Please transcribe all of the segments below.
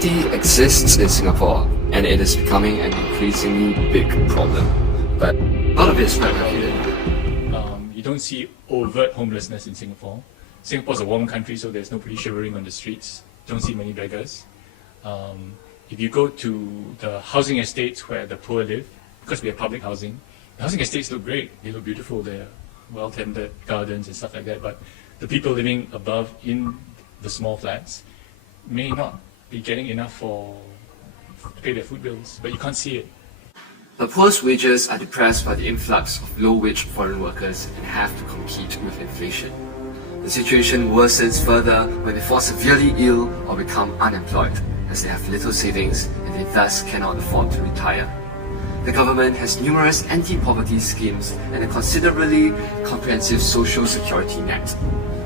Poverty exists in Singapore, and it is becoming an increasingly big problem. But a lot of it is quite repeated. You don't see overt homelessness in Singapore. Singapore's a warm country, so there's nobody shivering on the streets. Don't see many beggars. If you go to the housing estates where the poor live, because we have public housing, the housing estates look great. They look beautiful. They're well-tended gardens and stuff like that. But the people living above in the small flats may not be getting enough to pay their food bills, but you can't see it. The poor's wages are depressed by the influx of low-wage foreign workers and have to compete with inflation. The situation worsens further when they fall severely ill or become unemployed, as they have little savings and they thus cannot afford to retire. The government has numerous anti-poverty schemes and a considerably comprehensive social security net.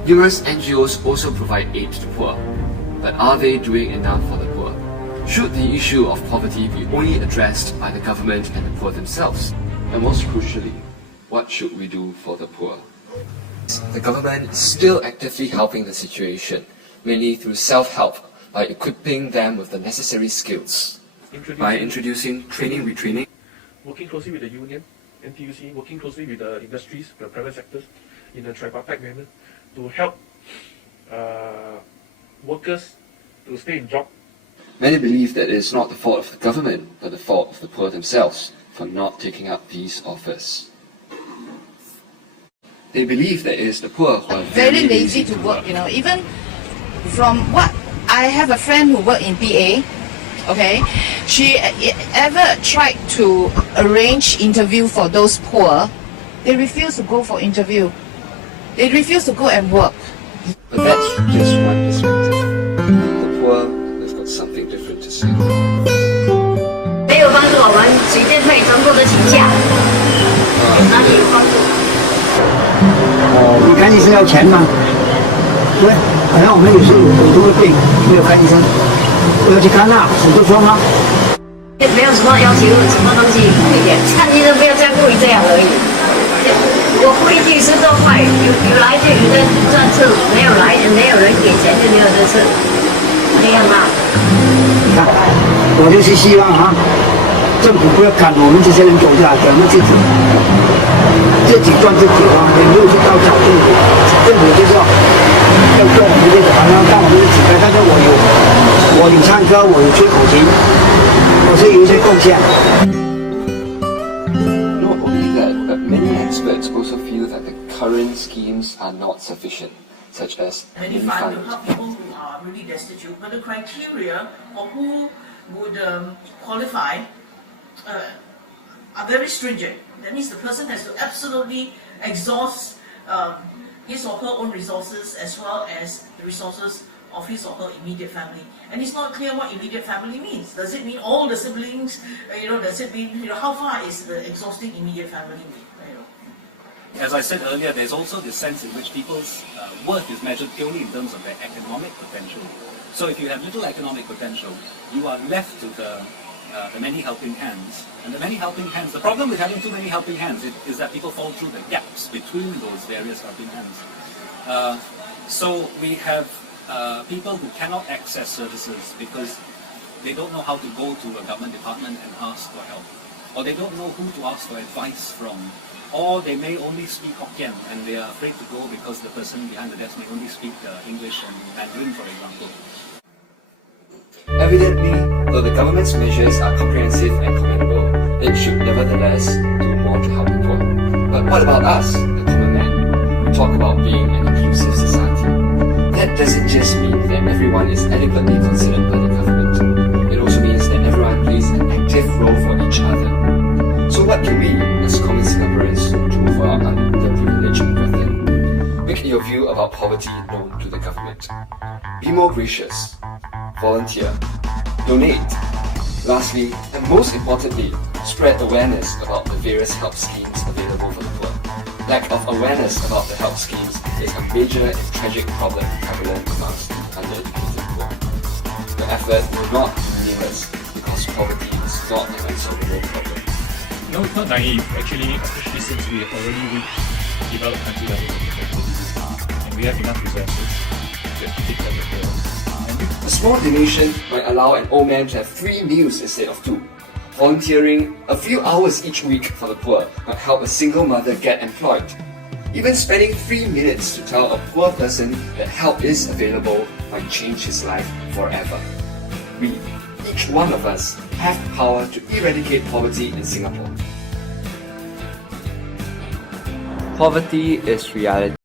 Numerous NGOs also provide aid to the poor. But are they doing enough for the poor? Should the issue of poverty be only addressed by the government and the poor themselves? And most crucially, what should we do for the poor? The government is still actively helping the situation, mainly through self-help, by equipping them with the necessary skills. By introducing training retraining, working closely with the union, NTUC, working closely with the industries, the private sectors, in a tripartite manner, to help workers to stay in job. Many believe that it is not the fault of the government, but the fault of the poor themselves for not taking up these offers. They believe that it is the poor who are very lazy to work, even from what I have a friend who worked in PA, okay, she ever tried to arrange interview for those poor, they refuse to go for interview. They refuse to go and work. But that's just one perspective. The poor have got something different to say. 没有帮助我们随便可以能够得起价，哪里有帮助？你看医生要钱吗？对，好像我们有时候有很多病没有看医生，我要去看那，我就说吗？没有什么要求，什么东西贵一点，看医生不要这样贵这样而已。我不一定是多快，有来就有的赚吃，没有来没有人给钱就没有得吃，这样啊。你看，我就是希望政府不要赶我们这些人走下去，我们自己赚自己也没有去到找政府，政府就是要做我们这个，好像当我们的指标，但是我有唱歌，我有吹口琴，我是有一些贡献。Not only that, but many experts also feel that the current schemes are not sufficient, such as many funds to help people who are really destitute, but the criteria of who would qualify are very stringent. That means the person has to absolutely exhaust his or her own resources as well as the resources of his or her immediate family. And it's not clear what immediate family means. Does it mean all the siblings? Does it mean, how far is the exhausting immediate family? As I said earlier, there's also this sense in which people's worth is measured purely in terms of their economic potential. So if you have little economic potential, you are left to the many helping hands. And the many helping hands, the problem with having too many helping hands is that people fall through the gaps between those various helping hands. So we have people who cannot access services because they don't know how to go to a government department and ask for help. Or they don't know who to ask for advice from. Or they may only speak Hokkien and they are afraid to go because the person behind the desk may only speak English and Mandarin, for example. Evidently, though the government's measures are comprehensive and commendable, it should nevertheless do more to help the poor. But what about us, the common man, who talk about being an inclusive society? That doesn't just mean that everyone is adequately considered by the government. It also means that everyone plays an active role for each other. So what can we, as common Singaporeans, do for our underprivileged brethren? Make your view about poverty known to the government. Be more gracious. Volunteer. Donate. Lastly, and most importantly, spread awareness about the various help schemes available for the poor. Lack of awareness about the help schemes is a major and tragic problem prevalent amongst the undereducated poor. The effort will not be meaningless because poverty is not an unsolvable problem. No, it's not naive. Actually, especially since we have already reached developed country levels of development, and we have enough resources to take care of the poor. small donation might allow an old man to have 3 meals instead of 2. Volunteering a few hours each week for the poor might help a single mother get employed. Even spending 3 minutes to tell a poor person that help is available might change his life forever. We, each one of us, have the power to eradicate poverty in Singapore. Poverty is reality.